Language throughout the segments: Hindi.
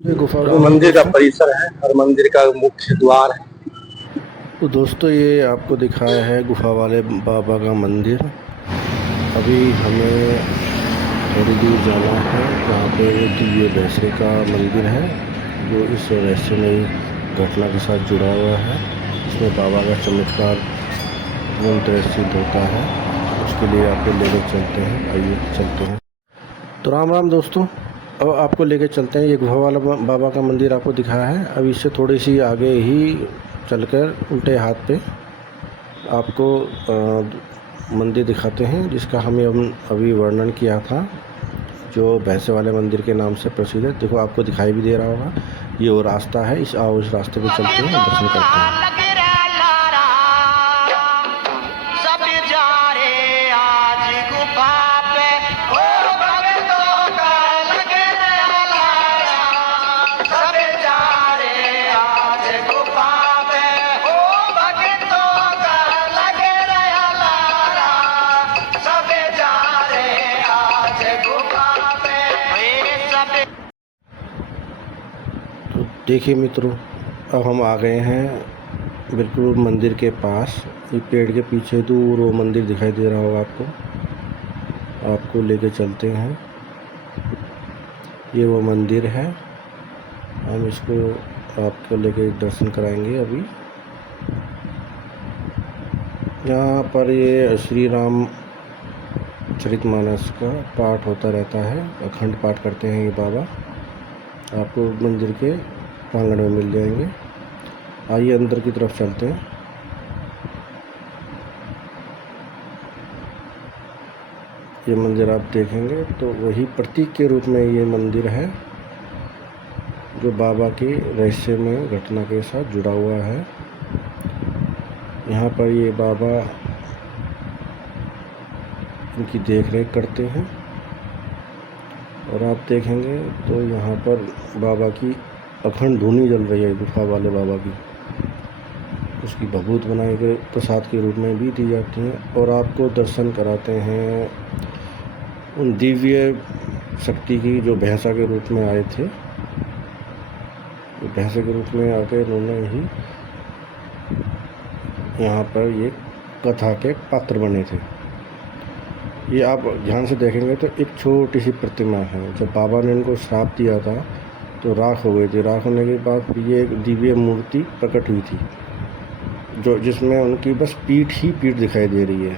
ये गुफा जो मंदिर का परिसर है और मंदिर का मुख्य द्वार है। तो दोस्तों ये आपको दिखाया है गुफा वाले बाबा का मंदिर। अभी हमें थोड़ी दूर जाना है जहाँ पे दिव्य भैंसे का मंदिर है जो इस रहस्यमयी घटना के साथ जुड़ा हुआ है। इसमें बाबा का चमत्कार पूर्ण तरह सिद्ध होता है। उसके लिए आपको लेकर चलते हैं, आइए चलते हैं। तो राम राम दोस्तों, अब आपको लेकर चलते हैं। ये गुफा वाला बाबा का मंदिर आपको दिखाया है। अब इससे थोड़ी सी आगे ही चलकर उल्टे हाथ पे आपको मंदिर दिखाते हैं जिसका हमें अभी वर्णन किया था, जो भैंसे वाले मंदिर के नाम से प्रसिद्ध है। देखो आपको दिखाई भी दे रहा होगा, ये वो रास्ता है। इस रास्ते पे चलते हैं, दर्शन करते हैं। तो देखिए मित्रों, अब हम आ गए हैं बिल्कुल मंदिर के पास। ये पेड़ के पीछे दूर वो मंदिर दिखाई दे रहा होगा आपको लेके चलते हैं। ये वो मंदिर है, हम इसको आपको लेके दर्शन कराएंगे। अभी यहाँ पर ये श्री राम चरितमानस का पाठ होता रहता है, अखंड पाठ करते हैं ये बाबा। आपको मंदिर के प्रांगण में मिल जाएंगे। आइए अंदर की तरफ चलते हैं। ये मंदिर आप देखेंगे तो वही प्रतीक के रूप में ये मंदिर है जो बाबा की रहस्यमय घटना के साथ जुड़ा हुआ है। यहाँ पर ये बाबा इनकी देख रेख करते हैं और आप देखेंगे तो यहाँ पर बाबा की अखंड धुनी जल रही है। गुफा वाले बाबा की उसकी भभूत बनाई के प्रसाद के रूप में भी दी जाती हैं और आपको दर्शन कराते हैं उन दिव्य शक्ति की जो भैंसा के रूप में आए थे। भैंसे के रूप में आके उन्होंने ही यहाँ पर ये कथा के पात्र बने थे। ये आप ध्यान से देखेंगे तो एक छोटी सी प्रतिमा है। जब बाबा ने इनको श्राप दिया था तो राख हो गई थी। राख होने के बाद ये एक दिव्य मूर्ति प्रकट हुई थी जो जिसमें उनकी बस पीठ ही पीठ दिखाई दे रही है,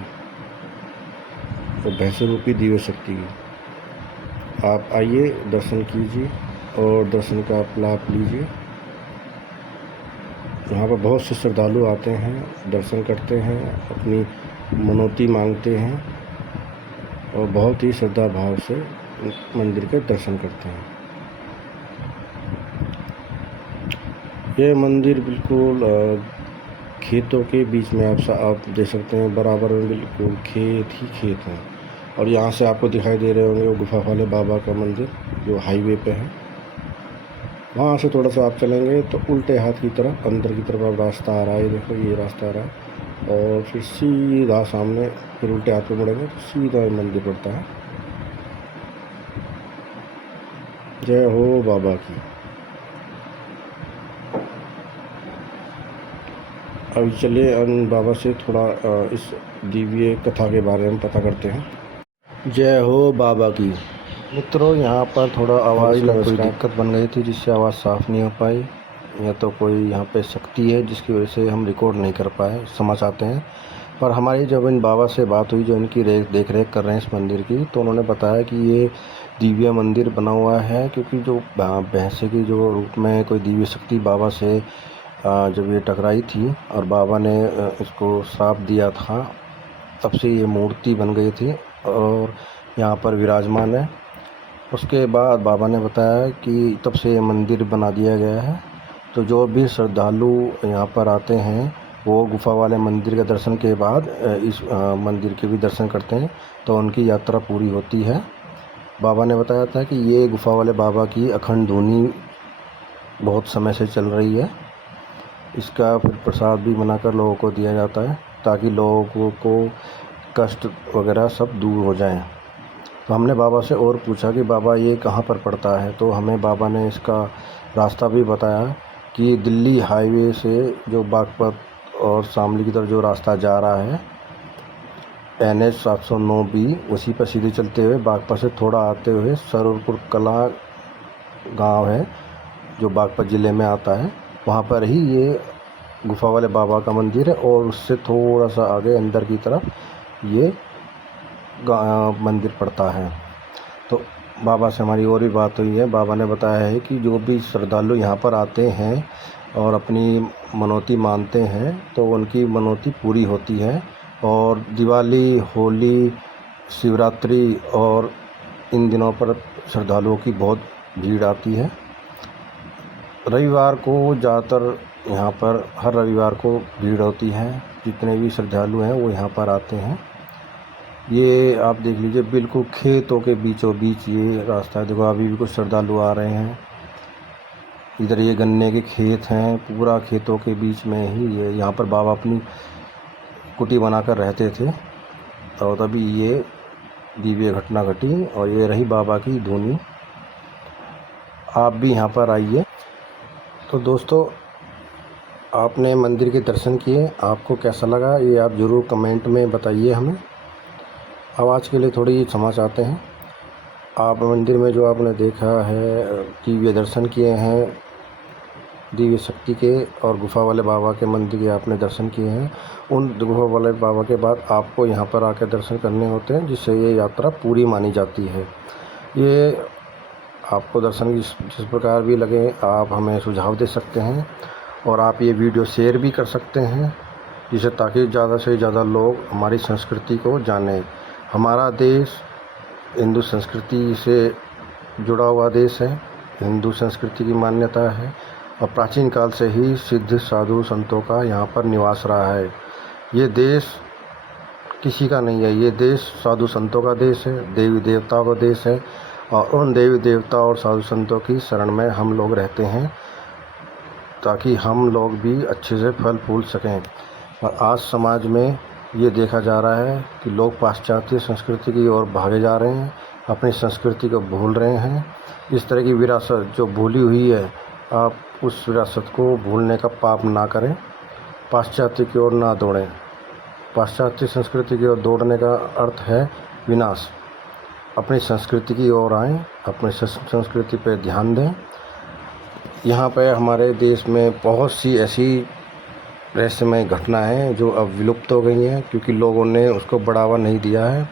तो भैंस रूपी दिव्य शक्ति की। आप आइए दर्शन कीजिए और दर्शन का आप लाभ लीजिए। यहाँ पर बहुत से श्रद्धालु आते हैं, दर्शन करते हैं, अपनी मनौती मांगते हैं और बहुत ही श्रद्धा भाव से मंदिर के दर्शन करते हैं। ये मंदिर बिल्कुल खेतों के बीच में आप देख सकते हैं, बराबर में बिल्कुल खेत ही खेत हैं। और यहाँ से आपको दिखाई दे रहे होंगे वो गुफा वाले बाबा का मंदिर जो हाईवे पे है। वहाँ से थोड़ा सा आप चलेंगे तो उल्टे हाथ की तरफ अंदर की तरफ अब रास्ता आ रहा है। देखो ये रास्ता आ रहा है और फिर सीधा सामने फिर उल्टे हाथ पे मुड़ेंगे तो सीधा मंदिर पड़ता है। जय हो बाबा की। अब चलिए अन बाबा से थोड़ा इस दिव्य कथा के बारे में पता करते हैं। जय हो बाबा की। मित्रों, यहाँ पर थोड़ा आवाज़ में कोई दिक्कत बन गई थी जिससे आवाज़ साफ़ नहीं हो पाई, या तो कोई यहाँ पे शक्ति है जिसकी वजह से हम रिकॉर्ड नहीं कर पाए, समझ आते हैं। पर हमारी जब इन बाबा से बात हुई जो इनकी देख रेख कर रहे हैं इस मंदिर की, तो उन्होंने बताया कि ये दिव्य मंदिर बना हुआ है क्योंकि जो भैंसे की जो रूप में कोई दिव्य शक्ति बाबा से जब ये टकराई थी और बाबा ने इसको श्राप दिया था, तब से ये मूर्ति बन गई थी और यहाँ पर विराजमान है। उसके बाद बाबा ने बताया कि तब से ये मंदिर बना दिया गया है। तो जो भी श्रद्धालु यहाँ पर आते हैं वो गुफा वाले मंदिर के दर्शन के बाद इस मंदिर के भी दर्शन करते हैं तो उनकी यात्रा पूरी होती है। बाबा ने बताया था कि ये गुफा वाले बाबा की अखंड धुनी बहुत समय से चल रही है। इसका फिर प्रसाद भी बनाकर लोगों को दिया जाता है ताकि लोगों को कष्ट वगैरह सब दूर हो जाएं। तो हमने बाबा से और पूछा कि बाबा ये कहाँ पर पड़ता है, तो हमें बाबा ने इसका रास्ता भी बताया कि दिल्ली हाईवे से जो बागपत और शामली की तरफ जो रास्ता जा रहा है NH 709B, उसी पर सीधे चलते हुए बागपत से थोड़ा आते हुए सरूरपुर कला गांव है जो बागपत ज़िले में आता है, वहाँ पर ही ये गुफा वाले बाबा का मंदिर है। और उससे थोड़ा सा आगे अंदर की तरफ ये मंदिर पड़ता है। तो बाबा से हमारी और भी बात हुई है। बाबा ने बताया है कि जो भी श्रद्धालु यहाँ पर आते हैं और अपनी मनौती मानते हैं तो उनकी मनौती पूरी होती है। और दिवाली, होली, शिवरात्रि और इन दिनों पर श्रद्धालुओं की बहुत भीड़ आती है। रविवार को ज़्यादातर यहाँ पर हर रविवार को भीड़ होती है। जितने भी श्रद्धालु हैं वो यहाँ पर आते हैं। ये आप देख लीजिए, बिल्कुल खेतों के बीचों बीच ये रास्ता है। देखो अभी भी कुछ श्रद्धालु आ रहे हैं। इधर ये गन्ने के खेत हैं, पूरा खेतों के बीच में ही ये यहाँ पर बाबा अपनी कुटी बनाकर रहते थे। और तभी ये दिव्य घटना घटी और ये रही बाबा की धुनी। आप भी यहाँ पर आइए। तो दोस्तों, आपने मंदिर के दर्शन किए, आपको कैसा लगा ये आप ज़रूर कमेंट में बताइए हमें। अब आज के लिए थोड़ी क्षमा चाहते हैं। आप मंदिर में जो आपने देखा है, दिव्य दर्शन किए हैं दिव्य शक्ति के और गुफा वाले बाबा के मंदिर के आपने दर्शन किए हैं, उन गुफा वाले बाबा के बाद आपको यहाँ पर आकर दर्शन करने होते हैं, जिससे ये यात्रा पूरी मानी जाती है। ये आपको दर्शन जिस प्रकार भी लगे आप हमें सुझाव दे सकते हैं और आप ये वीडियो शेयर भी कर सकते हैं, जिससे ताकि ज़्यादा से ज़्यादा लोग हमारी संस्कृति को जानें। हमारा देश हिंदू संस्कृति से जुड़ा हुआ देश है, हिंदू संस्कृति की मान्यता है और प्राचीन काल से ही सिद्ध साधु संतों का यहाँ पर निवास रहा है। ये देश किसी का नहीं है, ये देश साधु संतों का देश है, देवी देवताओं का देश है और उन देवी देवता और साधु संतों की शरण में हम लोग रहते हैं ताकि हम लोग भी अच्छे से फल फूल सकें। और आज समाज में ये देखा जा रहा है कि लोग पाश्चात्य संस्कृति की ओर भागे जा रहे हैं, अपनी संस्कृति को भूल रहे हैं। इस तरह की विरासत जो भूली हुई है, आप उस विरासत को भूलने का पाप ना करें, पाश्चात्य की ओर ना दौड़ें। पाश्चात्य संस्कृति की ओर दौड़ने का अर्थ है विनाश। अपनी संस्कृति की ओर आएँ, अपनी संस्कृति पर ध्यान दें। यहाँ पे हमारे देश में बहुत सी ऐसी रहस्यमय घटनाएं हैं जो अब विलुप्त हो गई हैं क्योंकि लोगों ने उसको बढ़ावा नहीं दिया है।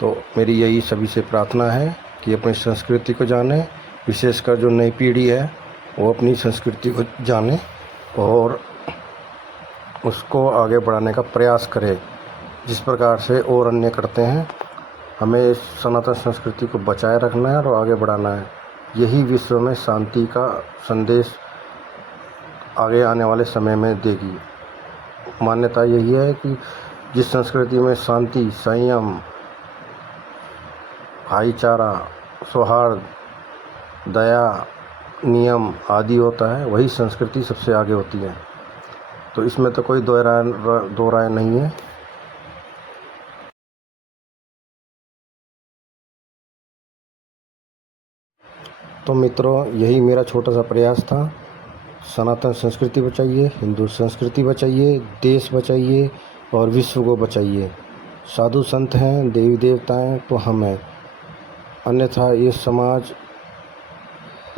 तो मेरी यही सभी से प्रार्थना है कि अपनी संस्कृति को जानें, विशेषकर जो नई पीढ़ी है वो अपनी संस्कृति को जाने और उसको आगे बढ़ाने का प्रयास करे, जिस प्रकार से और अन्य करते हैं। हमें सनातन संस्कृति को बचाए रखना है और आगे बढ़ाना है। यही विश्व में शांति का संदेश आगे आने वाले समय में देगी। मान्यता यही है कि जिस संस्कृति में शांति, संयम, भाईचारा, सौहार्द, दया, नियम आदि होता है, वही संस्कृति सबसे आगे होती है। तो इसमें तो कोई दो राय नहीं है। तो मित्रों, यही मेरा छोटा सा प्रयास था। सनातन संस्कृति बचाइए, हिंदू संस्कृति बचाइए, देश बचाइए और विश्व को बचाइए। साधु संत हैं, देवी देवताएं तो हम हैं, अन्यथा ये समाज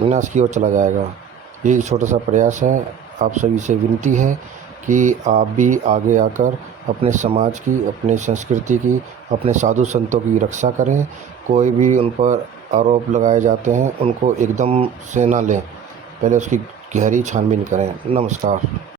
विनाश की ओर चला जाएगा। ये छोटा सा प्रयास है। आप सभी से विनती है कि आप भी आगे आकर अपने समाज की, अपने संस्कृति की, अपने साधु संतों की रक्षा करें। कोई भी उन पर आरोप लगाए जाते हैं उनको एकदम से ना लें, पहले उसकी गहरी छानबीन करें। नमस्कार।